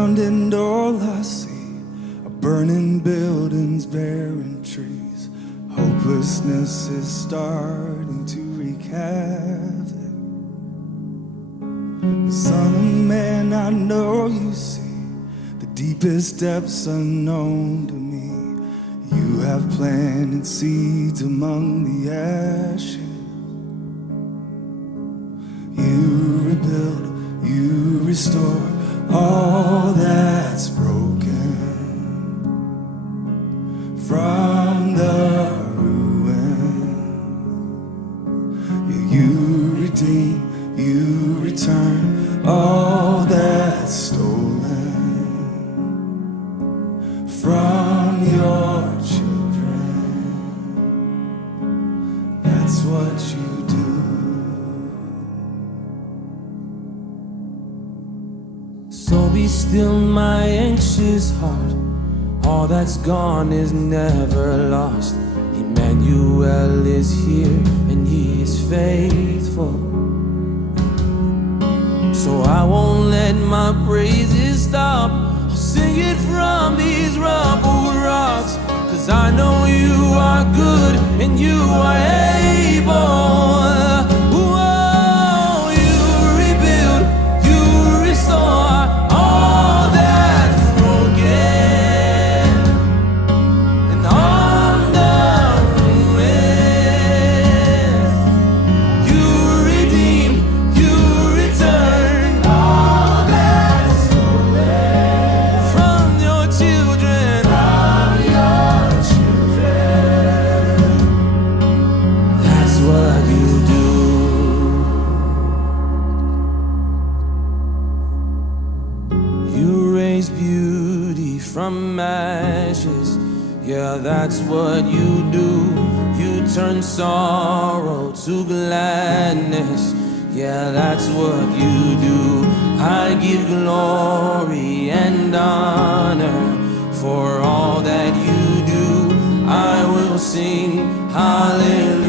around and all I see are burning buildings, barren trees. Hopelessness is starting to wreak havoc. But Son of Man, I know you see the deepest depths unknown to me. You have planted seeds among the ashes. You rebuild, you restore all that's broken from the ruin. You redeem, you return all that's stolen from your children. That's what you do. So be still, my anxious heart. All that's gone is never lost. Emmanuel is here and he is faithful. So I won't let my praises stop. I'll sing it from these rubble rocks. 'Cause I know you are good and you are able. Beauty from ashes, yeah, that's what you do. You turn sorrow to gladness, yeah, that's what you do. I give glory and honor for all that you do. I will sing hallelujah.